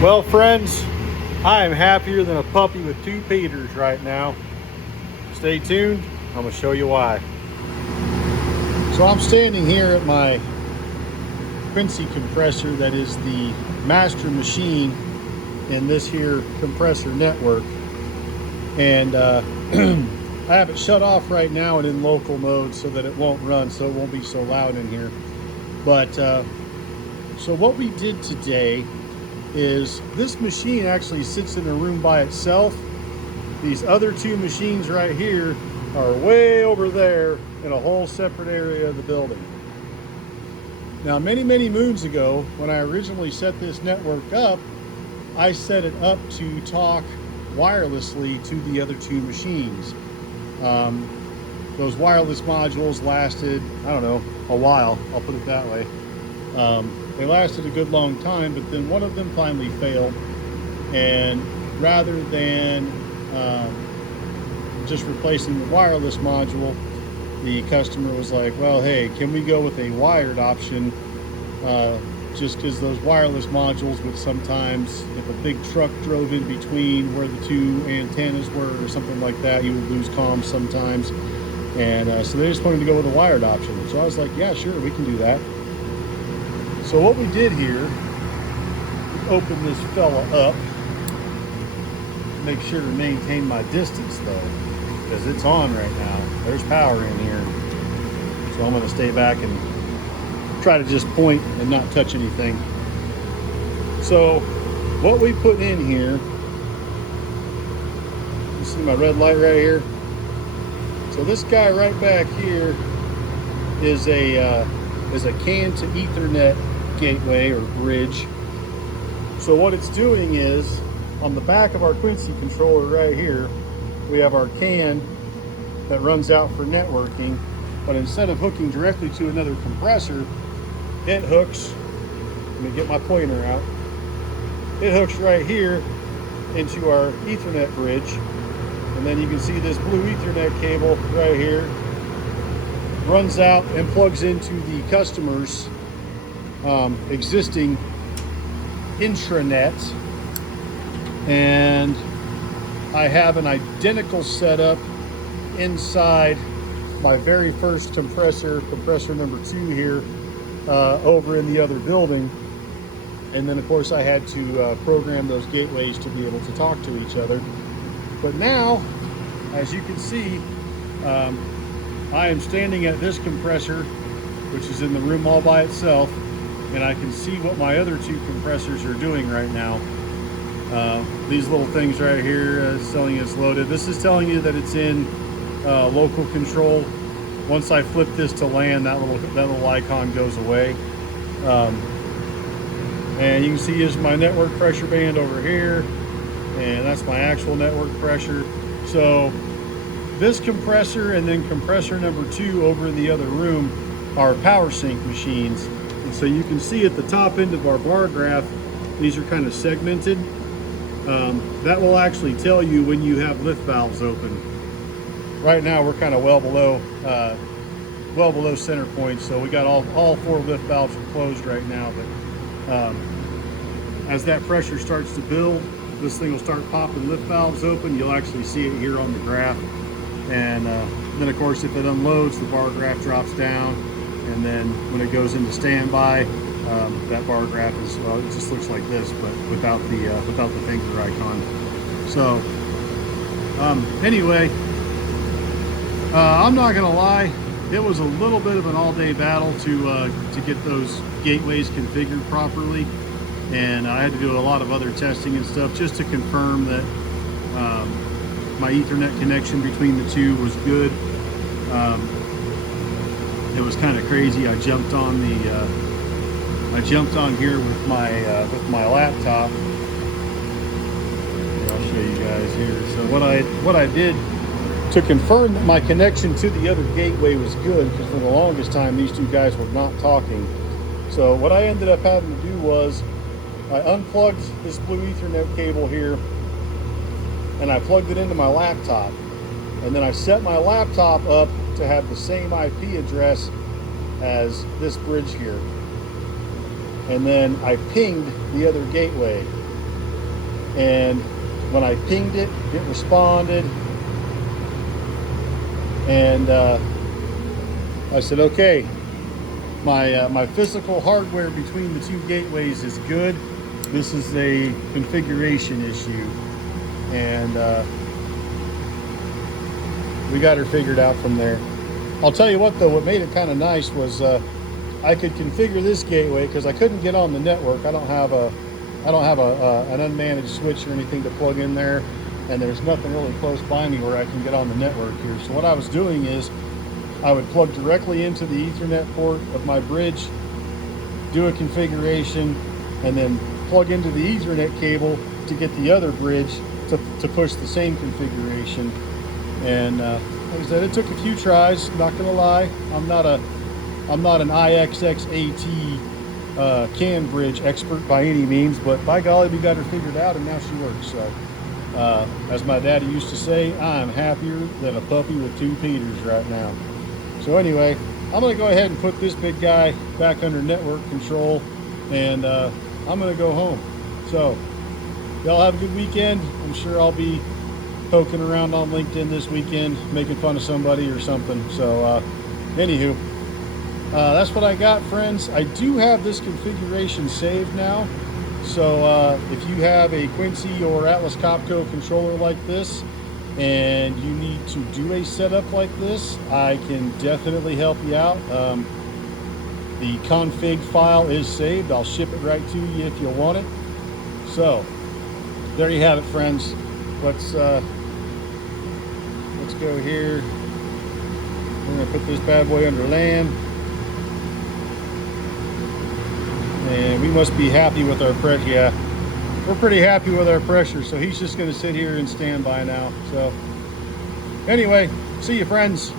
Well, friends, I am happier than a puppy with two Peters right now. Stay tuned, I'm gonna show you why. So I'm standing here at my Quincy compressor that is the master machine in this here compressor network. And I have it shut off right now and in local mode so that it won't run, so it won't be so loud in here. But so what we did today is this machine actually sits in a room by itself. These other two machines right here are way over there in a whole separate area of the building. Now, many moons ago, when I originally set this network up, I set it up to talk wirelessly to the other two machines. Those wireless modules lasted, I don't know, a while, I'll put it that way. They lasted a good long time, but then one of them finally failed, and rather than just replacing the wireless module, the customer was like, well, hey, can we go with a wired option, just because those wireless modules would sometimes, if a big truck drove in between where the two antennas were or something like that, you would lose comms sometimes. And so they just wanted to go with a wired option. So I was like, yeah, sure, we can do that. So what we did here, we opened this fella up, make sure to maintain my distance though, because it's on right now. There's power in here. So I'm gonna stay back and try to just point and not touch anything. So what we put in here, you see my red light right here? So this guy right back here is a CAN to Ethernet gateway or bridge. So what it's doing is, on the back of our Quincy controller right here, we have our CAN that runs out for networking, but instead of hooking directly to another compressor, it hooks, let me get my pointer out, it hooks right here into our Ethernet bridge. And then you can see this blue Ethernet cable right here runs out and plugs into the customer's existing intranet. And I have an identical setup inside my very first compressor number 2 here, over in the other building. And then of course I had to program those gateways to be able to talk to each other. But now, as you can see, I am standing at this compressor, which is in the room all by itself, and I can see what my other two compressors are doing right now. These little things right here telling you it's loaded. This is telling you that it's in local control. Once I flip this to LAN, that little icon goes away. And you can see is my network pressure band over here, and that's my actual network pressure. So this compressor and then compressor number 2 over in the other room are power sync machines. And so you can see at the top end of our bar graph, these are kind of segmented. That will actually tell you when you have lift valves open. Right now we're kind of well below center point, so we got all 4 lift valves are closed right now. But as that pressure starts to build, this thing will start popping lift valves open. You'll actually see it here on the graph. And then of course, if it unloads, the bar graph drops down. And then when it goes into standby, that bar graph is, well, it just looks like this, but without the finger icon. So anyway, I'm not gonna lie, it was a little bit of an all-day battle to get those gateways configured properly. And I had to do a lot of other testing and stuff just to confirm that my Ethernet connection between the two was good. It was kind of crazy. I jumped on here with my laptop. Here, I'll show you guys here. So what I did to confirm that my connection to the other gateway was good, because for the longest time these two guys were not talking. So what I ended up having to do was I unplugged this blue Ethernet cable here and I plugged it into my laptop, and then I set my laptop up to have the same IP address as this bridge here, and then I pinged the other gateway. and when I pinged it, it responded. And I said, okay, my physical hardware between the two gateways is good. This is a configuration issue. And we got her figured out from there. I'll tell you what though, what made it kind of nice was I could configure this gateway because I couldn't get on the network. I don't have an unmanaged switch or anything to plug in there, and there's nothing really close by me where I can get on the network here. So what I was doing is I would plug directly into the Ethernet port of my bridge, do a configuration, and then plug into the Ethernet cable to get the other bridge to push the same configuration. And like I said, it took a few tries, not gonna lie. I'm not an IXXAT CAN bridge expert by any means, but by golly, we got her figured out and now she works. So as my daddy used to say, I'm happier than a puppy with two Peters right now. So anyway, I'm gonna go ahead and put this big guy back under network control, and I'm gonna go home. So y'all have a good weekend. I'm sure I'll be poking around on LinkedIn this weekend, making fun of somebody or something. So anywho, that's what I got, friends. I do have this configuration saved now. So if you have a Quincy or Atlas Copco controller like this and you need to do a setup like this, I can definitely help you out. The config file is saved. I'll ship it right to you if you want it. So there you have it, friends. Let's go here. We're gonna put this bad boy under land. And we must be happy with our pressure. Yeah, we're pretty happy with our pressure. So he's just gonna sit here and stand by now. So anyway, see you, friends.